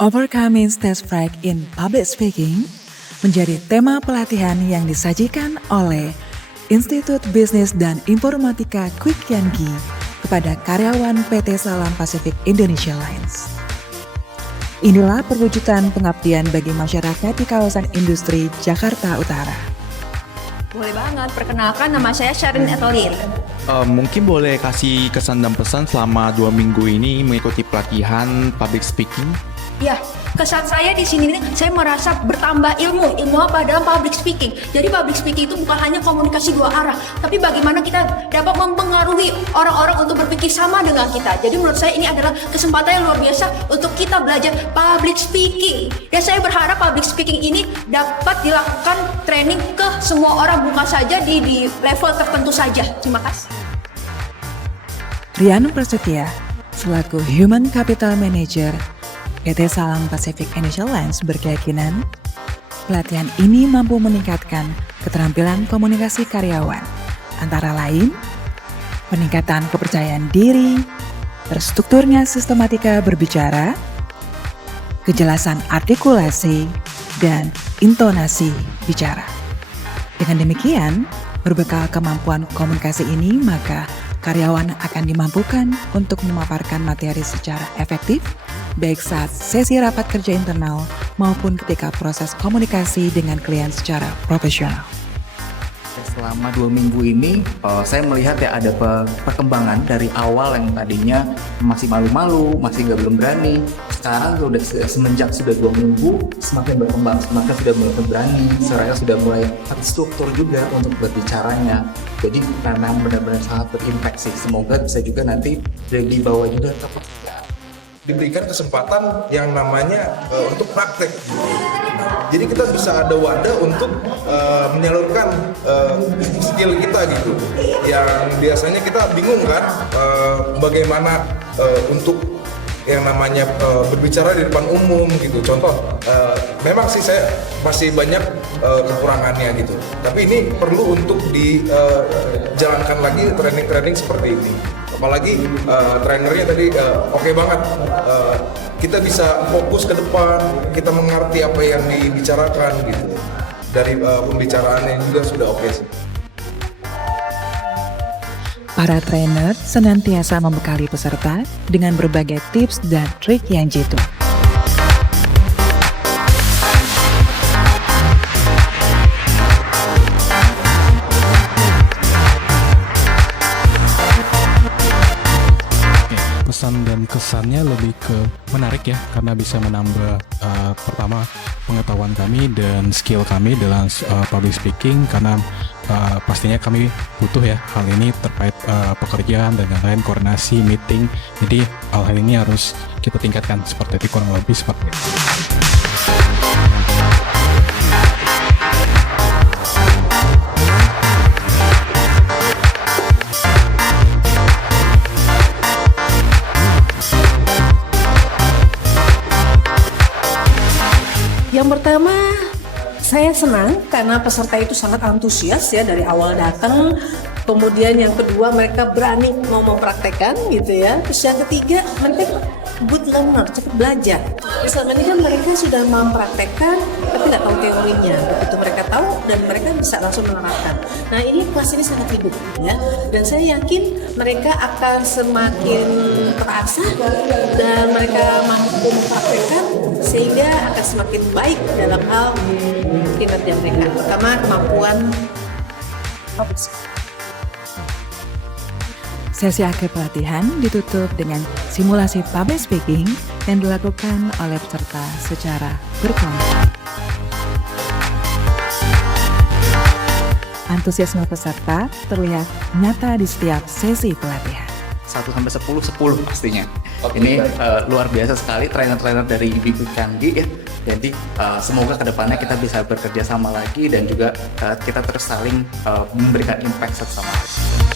Overcoming Stage Fright in Public Speaking menjadi tema pelatihan yang disajikan oleh Institut Bisnis dan Informatika Kwik Kian Gi kepada karyawan PT Salam Pasifik Indonesia Lines. Inilah perwujudan pengabdian bagi masyarakat di kawasan industri Jakarta Utara. Boleh banget, perkenalkan nama saya Sharin Etelin. Mungkin boleh kasih kesan dan pesan selama 2 minggu ini mengikuti pelatihan public speaking. Ya, kesan saya di sini nih, saya merasa bertambah ilmu apa dalam public speaking. Jadi public speaking itu bukan hanya komunikasi dua arah, tapi bagaimana kita dapat mempengaruhi orang-orang untuk berpikir sama dengan kita. Jadi menurut saya ini adalah kesempatan yang luar biasa untuk kita belajar public speaking. Dan saya berharap public speaking ini dapat dilakukan training ke semua orang, bukan saja di level tertentu saja. Terima kasih. Rian Prasetya, selaku Human Capital Manager PT Salam Pasifik Indonesia Lines berkeyakinan pelatihan ini mampu meningkatkan keterampilan komunikasi karyawan, antara lain peningkatan kepercayaan diri, terstrukturnya sistematika berbicara, kejelasan artikulasi, dan intonasi bicara. Dengan demikian, berbekal kemampuan komunikasi ini, maka karyawan akan dimampukan untuk memaparkan materi secara efektif, baik saat sesi rapat kerja internal maupun ketika proses komunikasi dengan klien secara profesional. Selama 2 minggu ini, saya melihat ya ada perkembangan dari awal yang tadinya masih malu-malu, masih belum berani. Sekarang semenjak sudah 2 minggu, semakin berkembang, semakin sudah mulai berani, seraya sudah mulai terstruktur juga untuk berbicaranya. Jadi karena benar-benar sangat berimpact sih. Semoga bisa juga nanti dibawa juga ke pekerjaan. Diberikan kesempatan yang namanya untuk praktek. Jadi kita bisa ada wadah untuk menyalurkan skill kita gitu. Yang biasanya kita bingung kan bagaimana untuk yang namanya berbicara di depan umum gitu. Contoh, memang sih saya masih banyak kekurangannya gitu. Tapi ini perlu untuk dijalankan lagi training-training seperti ini. Apalagi trainernya tadi oke banget. Kita bisa fokus ke depan, kita mengerti apa yang dibicarakan gitu. Dari pembicaraannya juga sudah oke sih. Para trainer senantiasa membekali peserta dengan berbagai tips dan trik yang jitu. Pesan dan kesannya lebih ke menarik ya, karena bisa menambah pertama pengetahuan kami dan skill kami dalam public speaking, karena pastinya kami butuh ya hal ini terkait pekerjaan dan lain-lain, koordinasi, meeting. Jadi hal ini harus kita tingkatkan, seperti itu, kurang lebih seperti itu. Yang pertama, saya senang karena peserta itu sangat antusias ya dari awal datang. Kemudian yang kedua, mereka berani mau mempraktekkan gitu ya. Terus yang ketiga, mereka good learner, cepat belajar. Selama ini kan mereka sudah mempraktekkan tapi nggak tahu teorinya. Begitu mereka tahu dan mereka bisa langsung menerapkan. Nah, ini kelas ini sangat hidup ya. Dan saya yakin mereka akan semakin terasa dan mereka mampu mempraktekkan sehingga akan semakin baik dalam hal kinerja mereka. Pertama, kemampuan Sesi akhir pelatihan ditutup dengan simulasi public speaking yang dilakukan oleh peserta secara berkelompok. Antusiasme peserta terlihat nyata di setiap sesi pelatihan. 1-10, 10 pastinya. Ini luar biasa sekali trainer-trainer dari Kwik Kian Gi ya. Jadi semoga kedepannya kita bisa bekerja sama lagi dan juga kita terus saling memberikan impact satu sama lain.